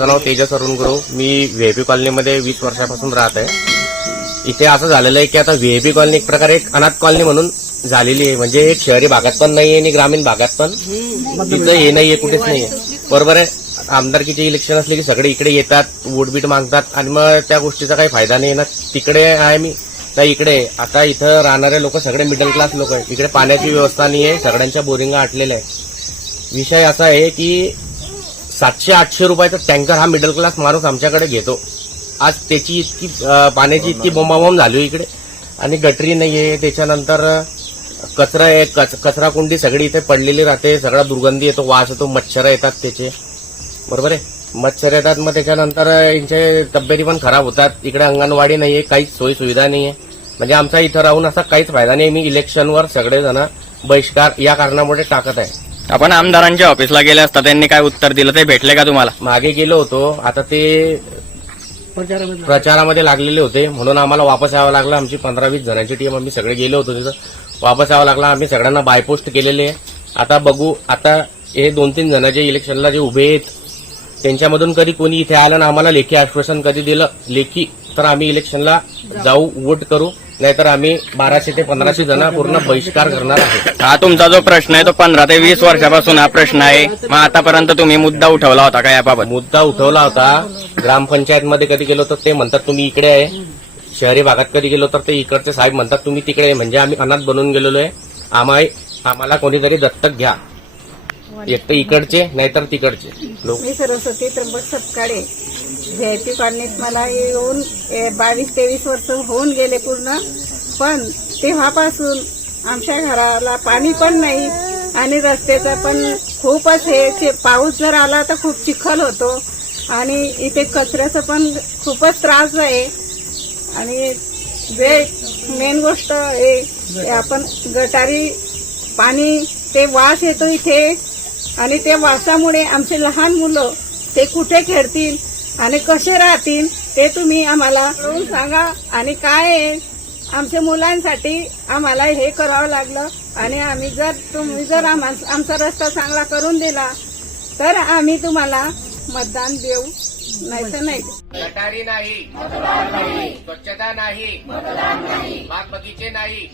माझं नाव तेजस अरुण गुरु. मी व्हीआयपी कॉलनीमध्ये वीस वर्षापासून राहत आहे. इथे असं झालेलं आहे की आता व्हीआयपी कॉलनी एक प्रकारे एक अनाथ कॉलनी म्हणून झालेली आहे. म्हणजे एक शहरी भागात पण नाहीये आणि ग्रामीण भागात पण तिथं हे नाहीये कुठेच नाहीये. बरोबर आहे? आमदारकीचे इलेक्शन असले की सगळे इकडे येतात वोटबीट मागतात आणि मग त्या गोष्टीचा काही फायदा नाही. ना तिकडे आहे मी तर इकडे. आता इथं राहणारे लोक सगळे मिडल क्लास लोक आहे इकडे पाण्याची व्यवस्था नाही आहे सगळ्यांच्या बोरिंगा आटलेल्या आहे विषय असा आहे की सातशे आठशे रुपयाचा टँकर हा मिडल क्लास माणूस आमच्याकडे घेतो. आज त्याची इतकी पाण्याची इतकी बोंबाबोंब झाली हो इकडे. आणि गटरी नाहीये त्याच्यानंतर कचरा आहे कच- कचरा कुंडी सगळी इथे पडलेली राहते सगळा दुर्गंधी येतो वास येतो मच्छर येतात त्याचे. बरोबर आहे? मच्छर येतात मग त्याच्यानंतर यांचे तब्येती पण खराब होतात. इकडे अंगणवाडी नाहीये काहीच सोयी सुविधा नाहीये म्हणजे आमचा इथं राहून असा काहीच फायदा नाही. मी इलेक्शनवर सगळेजण बहिष्कार या कारणामुळे टाकत आहे. आपण आमदारांच्या ऑफिसला गेले असता त्यांनी काय उत्तर दिलं? ते भेटले का तुम्हाला? मागे गेलो होतो. आता ते प्रचारामध्ये लागलेले होते. म्हणून आम्हाला वापस यावं लागलं. आमची पंधरा वीस जणांची टीम आम्ही सगळे गेलो होतो तिथं. वापस यावं लागलं. आम्ही सगळ्यांना बायपोस्ट केलेले. आहे आता बघू. आता हे दोन तीन जण जे इलेक्शनला जे उभे आहेत त्यांच्यामधून कधी कोणी इथे आलं ना आम्हाला लेखी आश्वासन कधी दिलं? लेखी तर आम्ही इलेक्शनला जाऊ वोट करू. नाहीतर आम्ही बाराशे ते पंधराशे जण पूर्ण बहिष्कार करणार आहे हा तुमचा जो प्रश्न आहे तो पंधरा ते वीस वर्षापासून हा प्रश्न आहे. मग आतापर्यंत तुम्ही मुद्दा उठवला होता का याबाबत? मुद्दा उठवला होता. ग्रामपंचायतमध्ये कधी गेलो तर ते म्हणतात तुम्ही इकडे आहे. शहरी भागात कधी गेलो तर ते इकडचे साहेब म्हणतात तुम्ही तिकडे आहे. म्हणजे आम्ही अनाथ बनून गेलेलो आहे. आम्हा आम्हाला कोणीतरी दत्तक घ्या. एक तर इकडचे नाहीतर तिकडचे. लोक मी सरस्वती त्र्यंबक सपकाळे. व्हीआयपी कॉलनीत मला येऊन ए, बावीस तेवीस वर्ष होऊन गेले पूर्ण. पण तेव्हापासून आमच्या घराला पाणी पण नाही आणि रस्त्याचा पण खूपच हे पाऊस जर आला तर खूप चिखल होतो. आणि इथे कचऱ्याचा पण खूपच त्रास आहे. आणि जे मेन गोष्ट आहे आपण गटारी पाणी ते वास येतो इथे. आणि त्या वासामुळे आमचे लहान मुलं ते कुठे खेळतील? आणि कसे राहतील ते तुम्ही आम्हाला कळून सांगा. आणि काय आहे? आमच्या मुलांसाठी आम्हाला हे करावं लागलं. आणि आम्ही जर तुम्ही जर आम्हा- आमचा रस्ता चांगला करून दिला तर आम्ही तुम्हाला मतदान देऊ. नाही. तर नाही. गटारी नाही. स्वच्छता नाही. बाग बगीचे नाही.